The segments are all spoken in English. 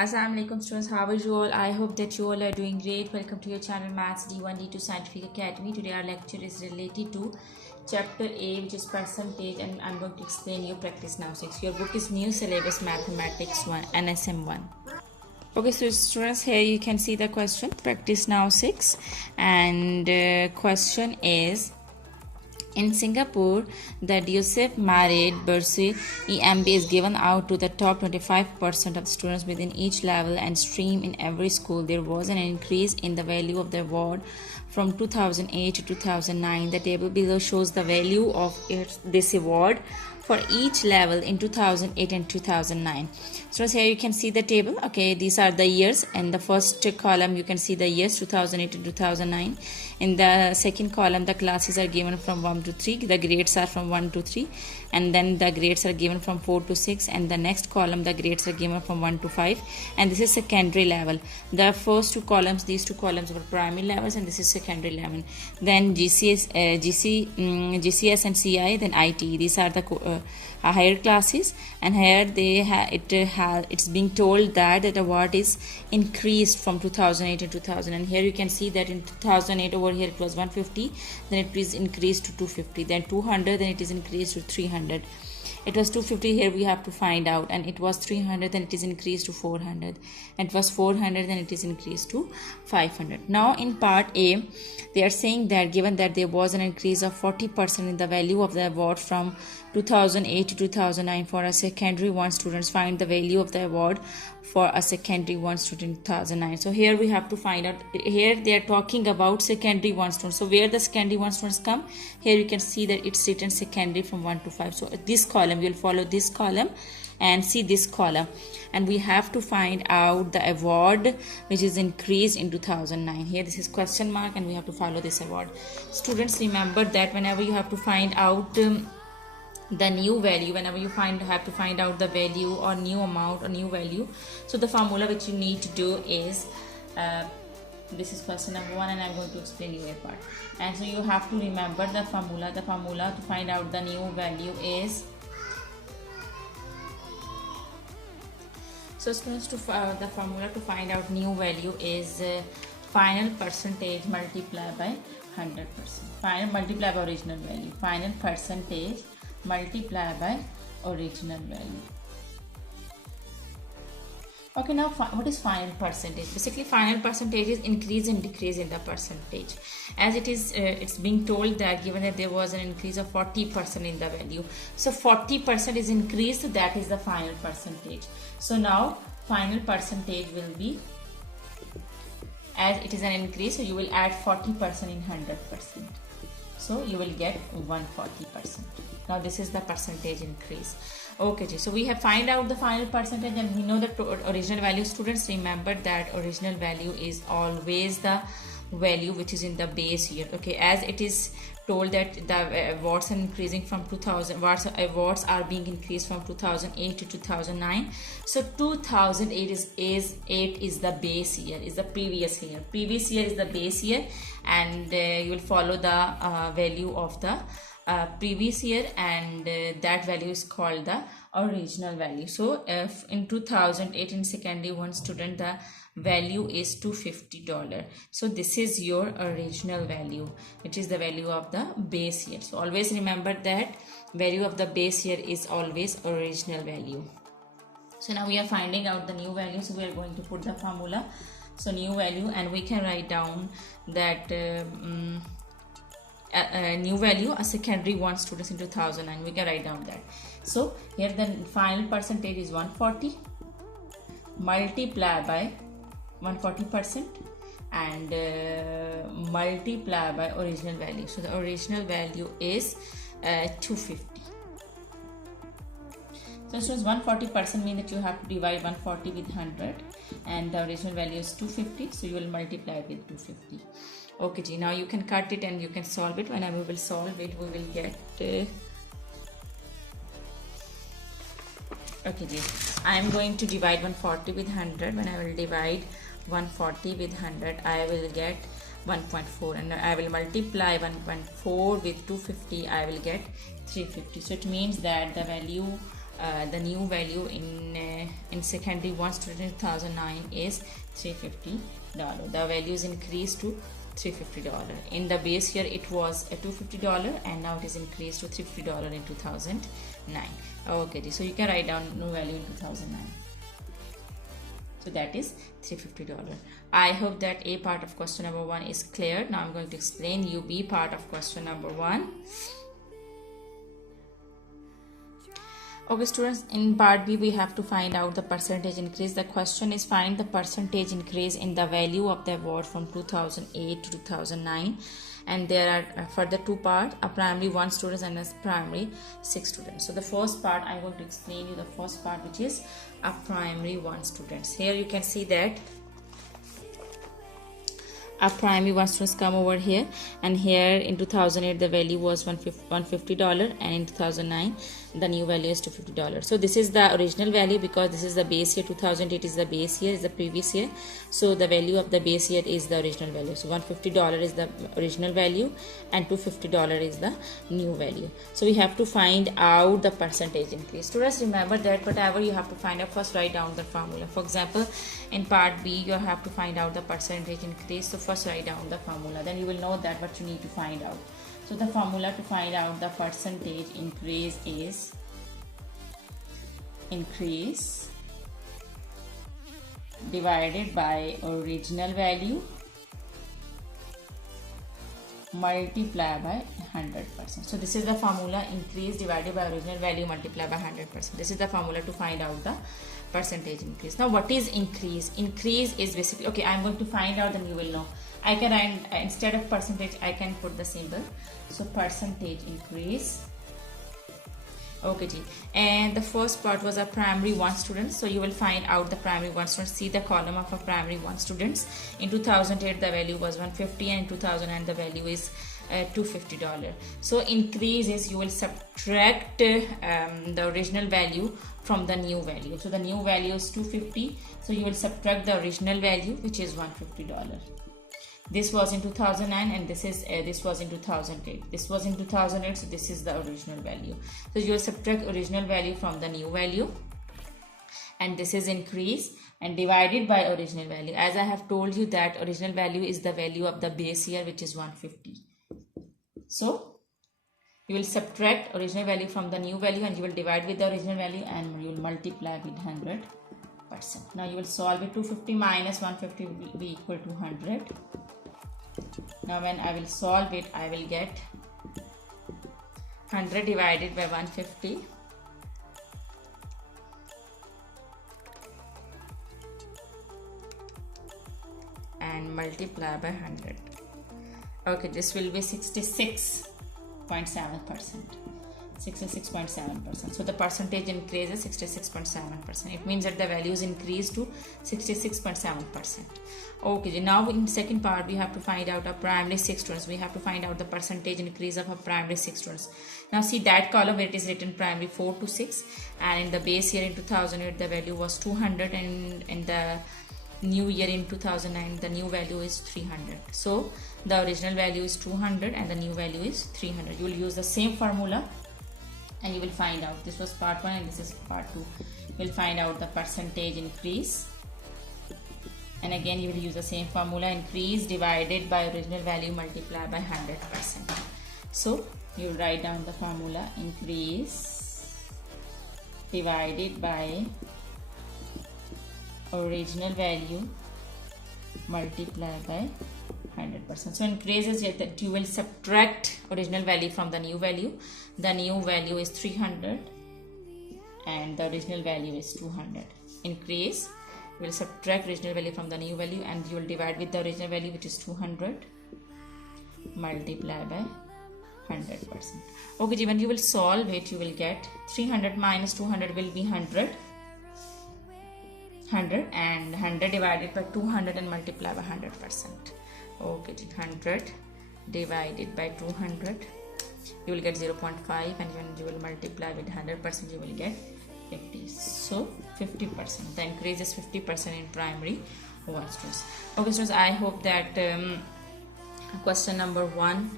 Assalamu alaikum students, how are you all? I hope that you all are doing great. Welcome to your channel Maths D1 D2 Scientific Academy. Today our lecture is related to chapter A, which is percentage, and I'm going to explain you practice now 6. Your book is New Syllabus Mathematics 1 NSM 1. Okay, so students, here you can see the question practice now 6, and question is, in Singapore, the DUSIP Merit Bursary EMB is given out to the top 25% of students within each level and stream in every school. There was an increase in the value of the award from 2008 to 2009. The table below shows the value of this award for each level in 2008 and 2009. So here you can see the table. Okay, these are the years. In the first column you can see the years 2008 to 2009. In the second column the classes are given from 1 to 3, the grades are from 1 to 3, and then the grades are given from 4 to 6, and the next column the grades are given from 1 to 5, and this is secondary level. The first two columns, these two columns were primary levels, and this is secondary level. Then GCS and CI, then IT, these are the higher classes, and here it's being told that the award is increased from 2008 to 2000, and here you can see that in 2008 over here it was 150, then it is increased to 250, then 200, then it is increased to 300. It was 250, here we have to find out, and it was 300, then it is increased to 400, and it was 400, then it is increased to 500. Now in part A, they are saying that given that there was an increase of 40% in the value of the award from 2008 to 2009 for a secondary 1 students, find the value of the award for a secondary 1 student in 2009. So here we have to find out, here they are talking about secondary 1 students. So where the secondary 1 students come, here you can see that it's written secondary from 1 to 5. So this column, you'll follow this column and see this column, and we have to find out the award which is increased in 2009. Here this is question mark, and we have to follow this award. Students, remember that whenever you have to find out the new value, whenever you have to find out the value or new amount or new value, so the formula which you need to do is this is question number 1, and I'm going to explain you a part. And so you have to remember the formula. The formula to find out the new value is, so students, the formula to find out new value is final percentage multiplied by 100%. Final multiplied by original value. Final percentage multiplied by original value. Okay, now what is final percentage? Basically, final percentage is increase and decrease in the percentage. As it is, it's being told that given that there was an increase of 40% in the value, so 40% is increased, that is the final percentage. So now final percentage will be, as it is an increase, so you will add 40% in 100%. So you will get 140%. Now this is the percentage increase. Okay, so we have find out the final percentage, and we know the original value. Students, remember that original value is always the value which is in the base year. Okay, as it is told that the awards are increasing from 2000, awards are being increased from 2008 to 2009. So 2008 is the base year, is the previous year. Previous year is the base year, and you will follow the value of the previous year, and that value is called the original value. So if in 2008 in secondary 1 student the value is $250, so this is your original value, which is the value of the base year. So always remember that value of the base year is always original value. So now we are finding out the new value, so we are going to put the formula. So new value, and we can write down that new value a secondary 1 students in 2009, we can write down that. So here the final percentage is 140 multiply by 140% and multiply by original value. So the original value is 250. So students, 140% means that you have to divide 140 with 100, and the original value is 250, so you will multiply with 250. Okay, now you can cut it and you can solve it. Whenever we will solve it, we will get okay, I am going to divide 140 with 100. When I will divide 140 with 100, I will get 1.4, and I will multiply 1.4 with 250, I will get 350. So it means that the value the new value in secondary 1 student in 2009 is $350. The value is increased to $350. In the base year it was $250 and now it is increased to $350 in 2009. Okay, so you can write down new value in 2009. So that is $350. I hope that A part of question number 1 is clear. Now I'm going to explain you B part of question number 1. Okay students, in part B we have to find out the percentage increase. The question is find the percentage increase in the value of the award from 2008 to 2009, and there are further 2 parts, a primary 1 students and a primary 6 students. So the first part I'm going to explain you the first part, which is a primary 1 students. Here you can see that a primary 1 students come over here, and here in 2008 the value was $150 and in 2009 the new value is $250. So this is the original value because this is the base year. 2008 is the base year, is the previous year, so the value of the base year is the original value. So $150 is the original value and $250 is the new value. So we have to find out the percentage increase. Students, remember that whatever you have to find out, first write down the formula. For example, in part B you have to find out the percentage increase, so first write down the formula, then you will know that what you need to find out. So the formula to find out the percentage increase is increase divided by original value multiplied by 100%. So this is the formula, increase divided by original value multiplied by 100%. This is the formula to find out the percentage increase. Now what is increase? Increase is basically, okay, I'm going to find out, then you will know. I can write, instead of percentage I can put the symbol. So percentage increase. Okay ji. And the first part was a primary 1 student, so you will find out the primary 1 student. See the column of a primary 1 students. In 2008 the value was $150 and in 2009 the value is $250. So increase is you will subtract the original value from the new value. So the new value is $250, so you will subtract the original value, which is $150. This was in 2009 and this was in 2008. This was in 2008, so this is the original value. So you will subtract original value from the new value, and this is increase, and divided by original value. As I have told you that original value is the value of the base year, which is 150. So you will subtract original value from the new value and you will divide with the original value and you will multiply with 100%. Now you will solve it. 250 minus 150 will be equal to 100. Now when I will solve it, I will get 100 divided by 150 and multiply by 100. Okay, this will be 66.7%. 66.7%. So the percentage increase is 66.7%. It means that the values increased to 66.7%. Okay, now in second part we have to find out a primary 6 students. We have to find out the percentage increase of a primary 6 students. Now see that column where it is written primary 4 to 6, and in the base year in 2008 the value was 200, and in the new year in 2009 the new value is 300. So the original value is 200 and the new value is 300. You will use the same formula and you will find out. This was part 1 and this is part 2. You will find out the percentage increase, and again you will use the same formula, increase divided by original value multiplied by 100%. So you write down the formula, increase divided by original value multiplied by 100%. So increase is that you will subtract original value from the new value. The new value is 300 and the original value is 200. Increase, you will subtract original value from the new value and you will divide with the original value, which is 200 multiplied by 100%. Okay, when you will solve it, you will get 300 minus 200 will be 100 and 100 divided by 200 and multiply by 100%. Okay, 100 divided by 200, you will get 0.5, and when you will multiply with 100%, you will get 50. So 50%. The increase is 50% in primary 1 students. Okay, students, I hope that question number 1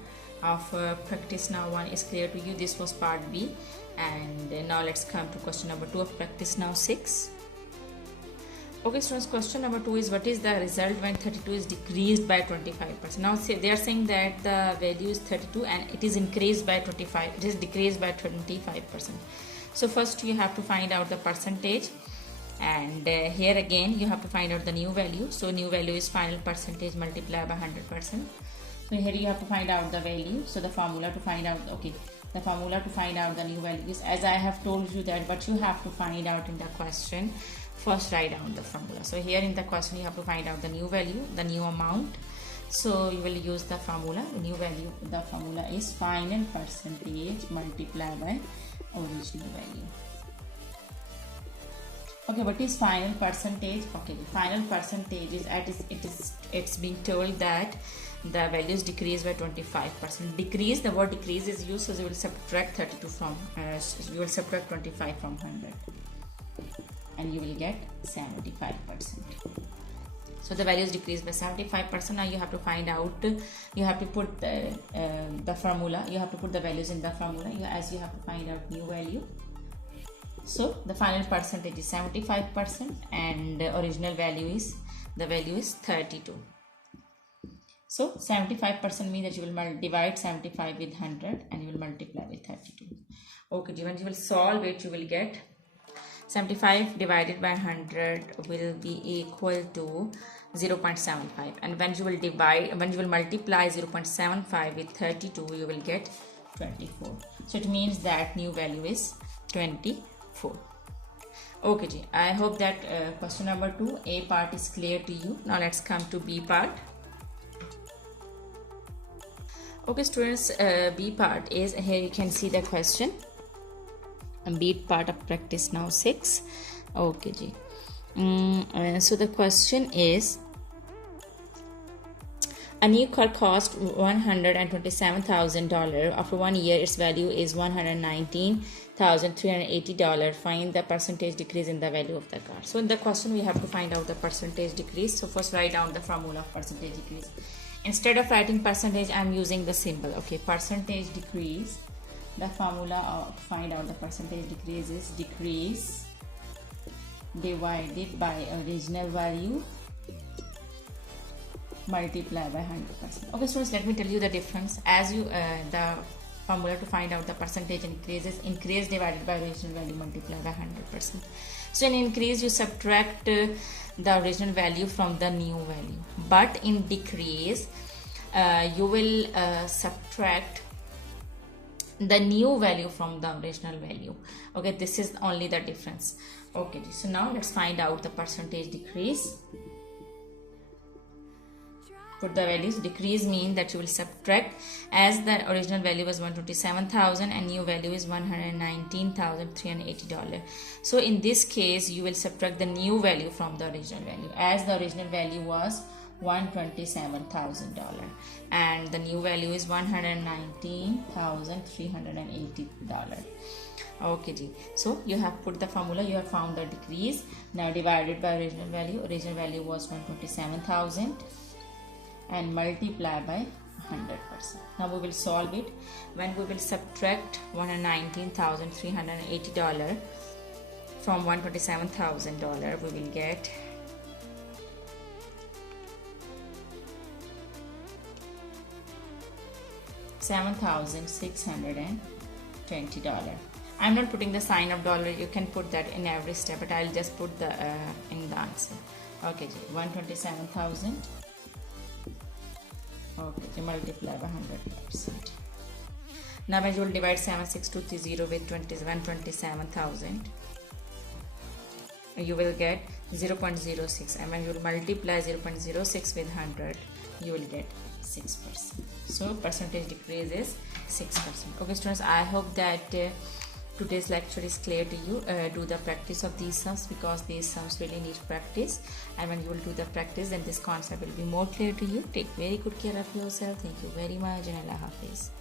of practice now 1 is clear to you. This was part B. And now let's come to question number 2 of practice now 6. Okay students, question number 2 is what is the result when 32 is decreased by 25%. Now they are saying that the value is 32 and it is increased by 25, it is decreased by 25%. So first you have to find out the percentage, and here again you have to find out the new value. So new value is final percentage multiplied by 100%. So here you have to find out the value. So the formula to find out, the formula to find out the new value is, as I have told you that, but you have to find out in the question. First write down the formula. So here in the question you have to find out the new value, the new amount. So you will use the formula. The new value, the formula is final percentage multiplied by original value. Okay, what is final percentage? Okay, the final percentage is it's being told that the value is decreased by 25%. Decrease, the word decrease is used, so you will subtract 32 from you will subtract 25 from 100 and you will get 75%. So the value is decreased by 75%. Now you have to find out, you have to put the formula, you have to put the values in the formula as you have to find out new value. So the final percentage is 75% and the original value is, the value is 32. So 75% means that you will divide 75 with 100 and you will multiply with 32. Okay, when you will solve it, you will get 75 divided by 100 will be equal to 0.75, and when you will multiply 0.75 with 32, you will get 24. So it means that new value is 24. Okay ji, I hope that question number 2 A part is clear to you. Now let's come to B part. Okay students, B part is, here you can see the question, B part of practice now 6. Okay ji. So the question is, a new car cost $127,000. After 1 year, its value is $119,380. Find the percentage decrease in the value of the car. So in the question, we have to find out the percentage decrease. So first write down the formula of percentage decrease. Instead of writing percentage, I am using the symbol. Okay, percentage decrease. The formula to find out the percentage decrease is decrease divided by original value multiply by 100%. Okay students, let me tell you the difference. As you the formula to find out the percentage increase is increase divided by original value multiplied by 100%. So in increase you subtract the original value from the new value, but in decrease you will subtract the new value from the original value. Okay, this is only the difference. Okay, so now let's find out the percentage decrease. Put the values. Decrease means that you will subtract, as the original value was 127,000 and new value is $119,380. So in this case you will subtract the new value from the original value, as the original value was $127,000 and the new value is $119,380. Okay ji. So you have put the formula, you have found the decrease. Now divided by original value. Original value was 127,000 and multiply by 100%. Now we will solve it. When we will subtract $119,380 from $127,000, we will get $7,620. I'm not putting the sign of dollar. You can put that in every step, but I'll just put the in the answer. Okay, 127,000. Okay, multiply by 100%. Now when you will divide 76230 with 127,000, you will get 0.06, and when you will multiply 0.06 with 100, you will get 6%. So percentage decrease is 6%. Okay students, I hope that today's lecture is clear to you. Do the practice of these sums, because these sums really need practice, and when you will do the practice, then this concept will be more clear to you. Take very good care of yourself. Thank you very much, and Allah Hafiz.